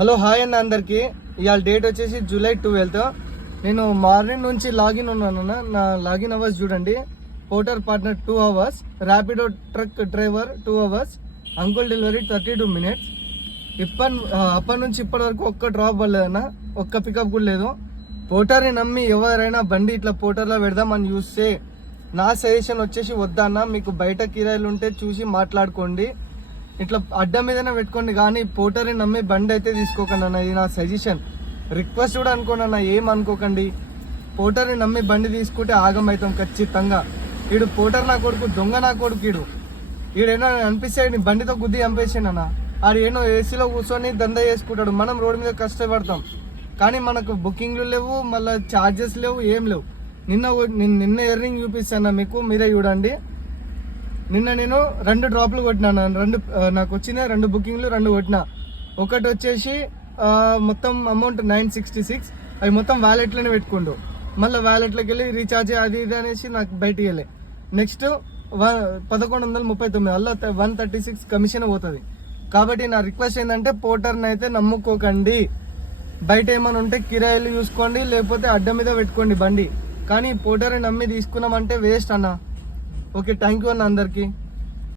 Hello hi అన్న అందరికి. ఇవాళ డేట్ వచ్చేసి జూలై 12. నేను మార్నింగ్ నుంచి లాగిన్ ఉన్నాను. నా లాగిన్ అవర్స్ చూడండి. Porter partner 2 hours, Rapido truck driver 2 hours, uncle delivery 32 minutes. అప్పటి నుంచి ఇప్పటి వరకు ఒక్క డ్రాప్ పడలేదన్న, ఒక్క పికప్ కూడా లేదు. పోర్టర్ని నమ్మి ఎవరైనా బండి ఇట్లా పోర్టర్లో పెడదామని చూస్తే నా సజెషన్ వచ్చేసి వద్దన్న. మీకు బయట కిరాయిలు ఉంటే చూసి మాట్లాడుకోండి, ఇట్లా అడ్డం మీదనే పెట్టుకోండి, కానీ పోర్టర్ని నమ్మి బండి అయితే తీసుకోకండి అన్న. ఇది నా సజెషన్, రిక్వెస్ట్ కూడా అనుకోండి అన్న, ఏమనుకోకండి. పోర్టర్ని నమ్మి బండి తీసుకుంటే ఆగమవుతాం ఖచ్చితంగా. వీడు పోర్టర్ నా కొడుకు, దొంగ నా కొడుకు. వీడేనో అనిపిస్తే బండితో గుద్ది చంపేసాడు అన్న. ఆడు ఏనో ఏసీలో కూర్చొని దందా చేసుకుంటాడు, మనం రోడ్డు మీద కష్టపడతాం. కానీ మనకు బుకింగ్లు లేవు, మళ్ళీ ఛార్జెస్ లేవు, ఏం లేవు. నిన్న ఎర్నింగ్ చూపిస్తాను మీకు, మీరే చూడండి. నిన్న నేను 2 డ్రాప్లు కొట్టినాను. నాకు వచ్చిన 2 బుకింగ్లు 2 కొట్టినా. ఒకటి వచ్చేసి మొత్తం అమౌంట్ 966, అవి మొత్తం వ్యాలెట్లోనే పెట్టుకుండు. మళ్ళీ వ్యాలెట్లోకి వెళ్ళి రీఛార్జ్ అది ఇది అనేసి నాకు బయటికి వెళ్ళి. నెక్స్ట్ 1139, అలా 136 కమిషన్ పోతుంది. కాబట్టి నా రిక్వెస్ట్ ఏంటంటే పోర్టర్ని అయితే నమ్ముకోకండి. బయట ఏమైనా ఉంటే కిరాయిలు చూసుకోండి, లేకపోతే అడ్డం మీద పెట్టుకోండి బండి. కానీ పోర్టర్ని నమ్మి తీసుకున్నామంటే వేస్ట్ అన్న. ఓకే, థ్యాంక్ యూ అన్న అందరికీ.